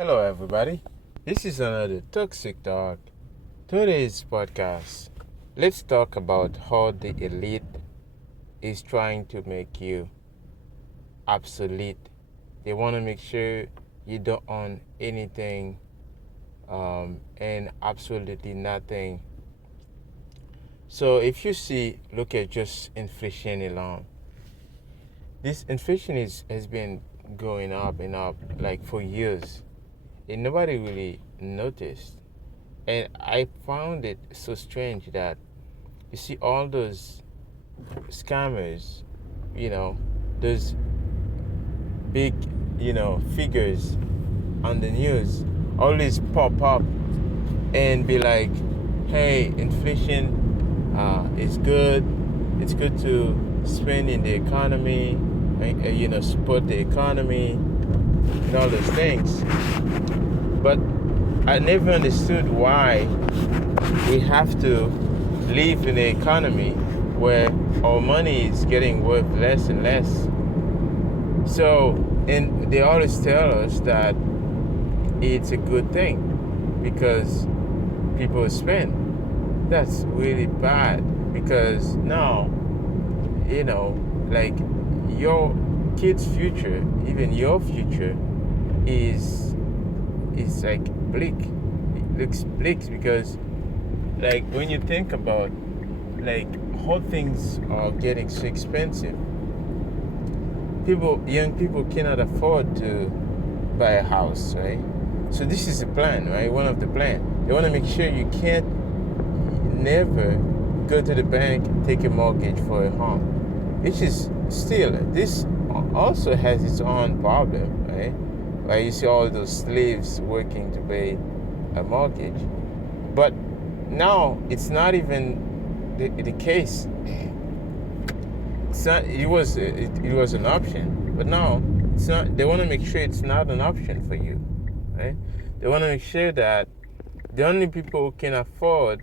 Hello, everybody. This is another Toxic Talk. Today's podcast. Let's talk about how the elite is trying to make you obsolete. They want to make sure you don't own anything and absolutely nothing. So, if you look at just inflation alone. This inflation has been going up and up like for years, and nobody really noticed. And I found it so strange that you see all those scammers, you know, those big, figures on the news always pop up and be like, hey, inflation is good. It's good to spend in the economy, support the economy and all those things. But I never understood why we have to live in an economy where our money is getting worth less and less. So, and they always tell us that it's a good thing because people spend. That's really bad because now, like your kid's future, even your future, is like bleak. It looks bleak because, like, when you think about like how things are getting so expensive, young people cannot afford to buy a house, right? So this is the plan, right? One of the plan. They want to make sure you can't never go to the bank and take a mortgage for a home, which is still, this also has its own problem, right? Right, you see all those slaves working to pay a mortgage. But now it's not even the case. It's not. It was an option, but now it's not. They want to make sure it's not an option for you, right? They want to make sure that the only people who can afford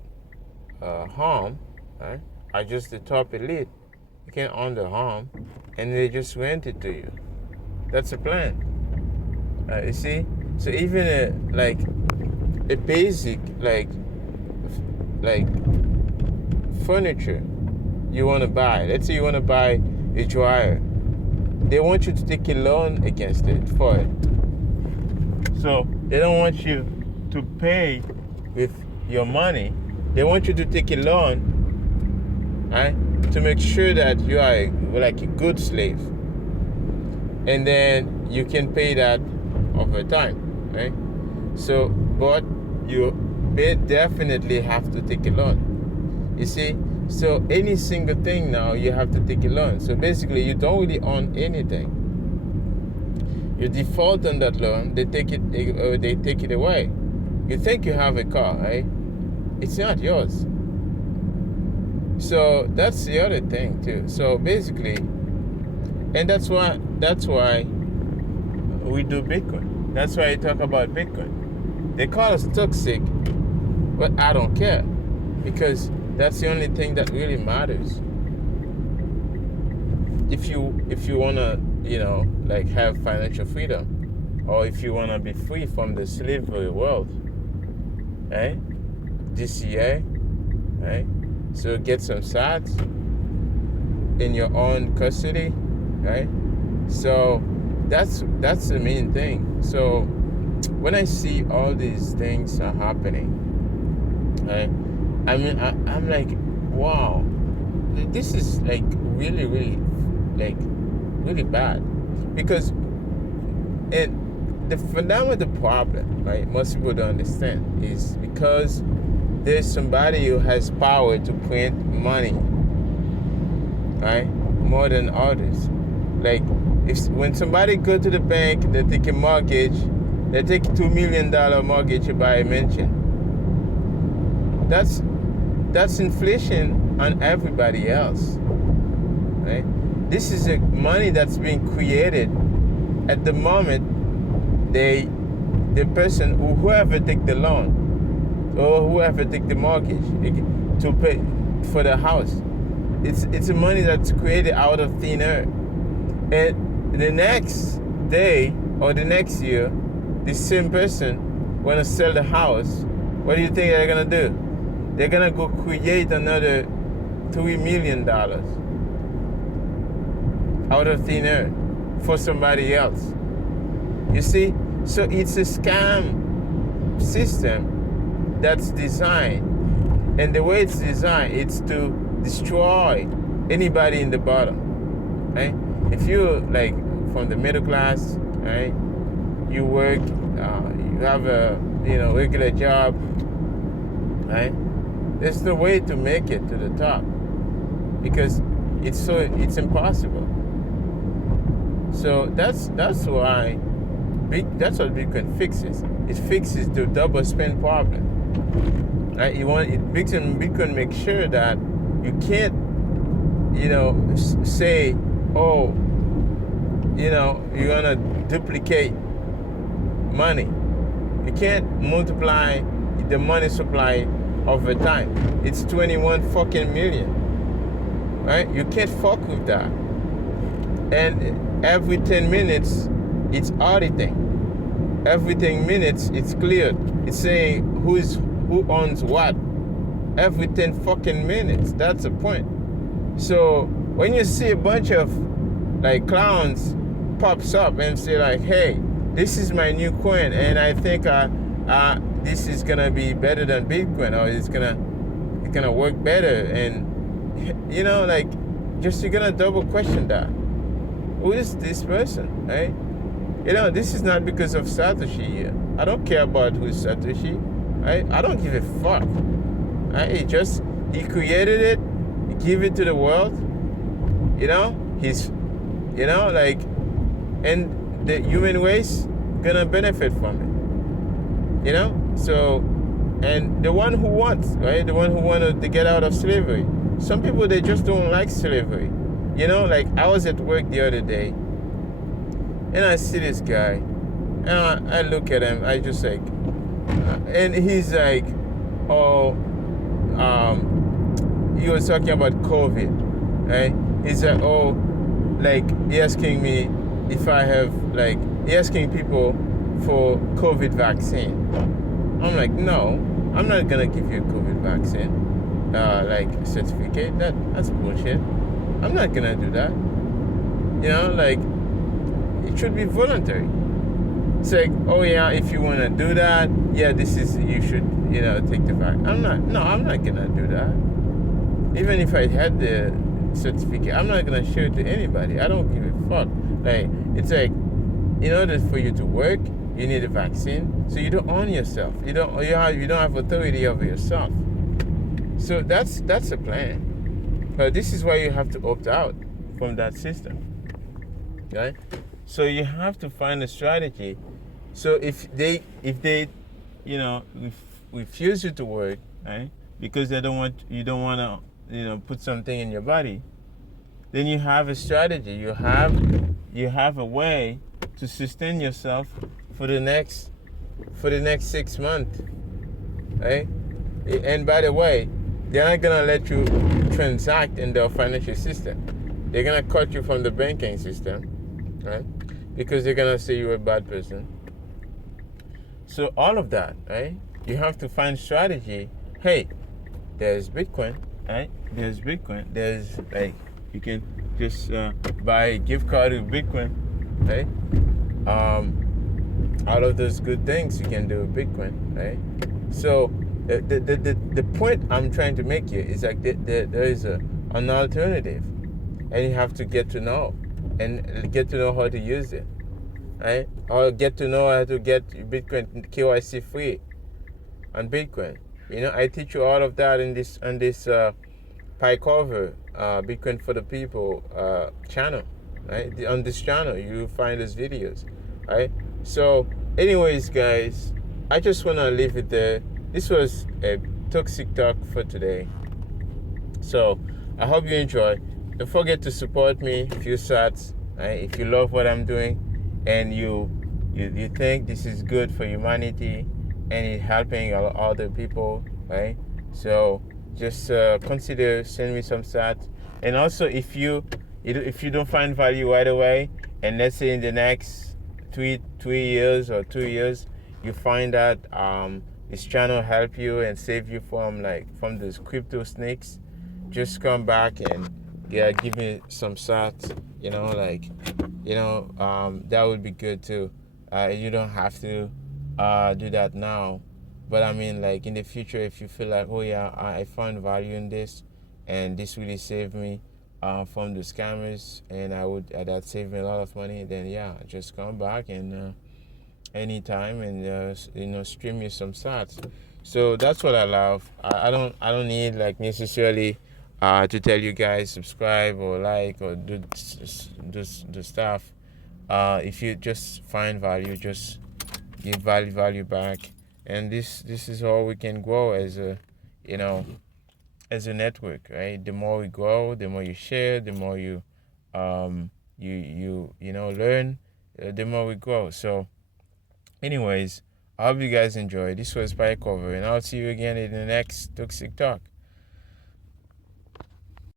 a home, right, are just the top elite. You can own the home, and they just rent it to you. That's the plan. You see, so even a basic like furniture you want to buy. Let's say you want to buy a dryer. They want you to take a loan against it for it. So they don't want you to pay with your money. They want you to take a loan, right, to make sure that you are like a good slave, and then you can pay that over time, right? So, but you definitely have to take a loan. You see, so any single thing now you have to take a loan. So basically, you don't really own anything. You default on that loan, they take it away. You think you have a car, right? It's not yours. So that's the other thing too. So basically, and that's why we do Bitcoin. That's why I talk about Bitcoin. They call us toxic, but I don't care because that's the only thing that really matters. If you wanna, like have financial freedom, or if you wanna be free from the slavery world, right? DCA, right? So get some sats in your own custody, right? So that's the main thing. So when I see all these things are happening, right? I mean, I'm like, wow, this is like really, really, like really bad, because the fundamental problem, right? Most people don't understand is because there's somebody who has power to print money, right? More than others. Like when somebody go to the bank, they take a mortgage, they take $2 million mortgage to buy a mansion. That's inflation on everybody else, right? This is a money that's being created at the moment the person, whoever take the loan or whoever take the mortgage to pay for the house. It's a money that's created out of thin air. And the next day or the next year, this same person want to sell the house, what do you think they're going to do? They're going to go create another $3 million out of thin air for somebody else. You see? So it's a scam system that's designed. And the way it's designed, it's to destroy anybody in the bottom. Right? If you're like from the middle class, right? You work, you have a regular job, right? There's no way to make it to the top because it's impossible. So that's why that's what Bitcoin fixes. It fixes the double spend problem. Right? Bitcoin makes sure that you can't, say, oh, you're gonna duplicate money. You can't multiply the money supply over time. It's 21 fucking million. Right? You can't fuck with that. And every 10 minutes, it's auditing. Every 10 minutes, it's cleared. It's saying who owns what. Every 10 fucking minutes. That's the point. So when you see a bunch of like clowns pops up and say like, hey, this is my new coin, and I think this is gonna be better than Bitcoin, or it's gonna work better, and like, just you're gonna double question that. Who is this person, right? This is not because of Satoshi here. I don't care about who's Satoshi, right? I don't give a fuck. Right? He created it, he gave it to the world. He's, and the human race gonna benefit from it. So, and the one who wants, right? The one who wanted to get out of slavery. Some people, they just don't like slavery. Like I was at work the other day, and I see this guy, and I look at him. I just like, and he's like, oh, he was talking about COVID, right? He's like, oh, like he asking me if I have he asking people for COVID vaccine. I'm like, no, I'm not gonna give you a COVID vaccine, certificate. That's bullshit. I'm not gonna do that. It should be voluntary. It's like, oh yeah, if you wanna do that, yeah, you should, take the vaccine. I'm not gonna do that. Even if I had the certificate, I'm not gonna share it to anybody. I don't give a fuck. It's like, in order for you to work, you need a vaccine. So you don't own yourself. You don't have authority over yourself. So that's the plan. But this is why you have to opt out from that system, right? So you have to find a strategy. So if they refuse you to work, right? Because you don't want to put something in your body, then you have a strategy. You have a way to sustain yourself for the next 6 months, right? And by the way, they're not gonna let you transact in the financial system. They're gonna cut you from the banking system, right? Because they're gonna say you're a bad person. So all of that, right? You have to find strategy. Hey, there's Bitcoin, right? There's Bitcoin. There's you can just buy a gift card with Bitcoin, right? All of those good things you can do with Bitcoin, right? So the point I'm trying to make here is like there is an alternative, and you have to get to know how to use it, right? Or get to know how to get Bitcoin KYC free on Bitcoin. I teach you all of that on this PieCover, Bitcoin for the People channel, right? On this channel, you find those videos, right? So, anyways, guys, I just want to leave it there. This was a toxic talk for today. So, I hope you enjoy. Don't forget to support me, few sats, right? If you love what I'm doing and you think this is good for humanity and it's helping other people, right? So just consider sending me some sats. And also, if you don't find value right away, and let's say in the next three years or 2 years, you find that this channel help you and save you from those crypto snakes, just come back and give me some sats. That would be good too. You don't have to do that now, but I mean, like, in the future, if you feel like, oh yeah, I found value in this, and this really saved me from the scammers, and that saved me a lot of money, then yeah, just come back and anytime and stream you some sats. So that's what I love. I don't need, like, necessarily to tell you guys subscribe or like or do stuff. If you just find value, just give value back, and this is how we can grow as a you know as a network, right? The more we grow, the more you share, the more you learn, the more we grow. So anyways, I hope you guys enjoy. This was PieCover, and I'll see you again in the next Toxic Talk.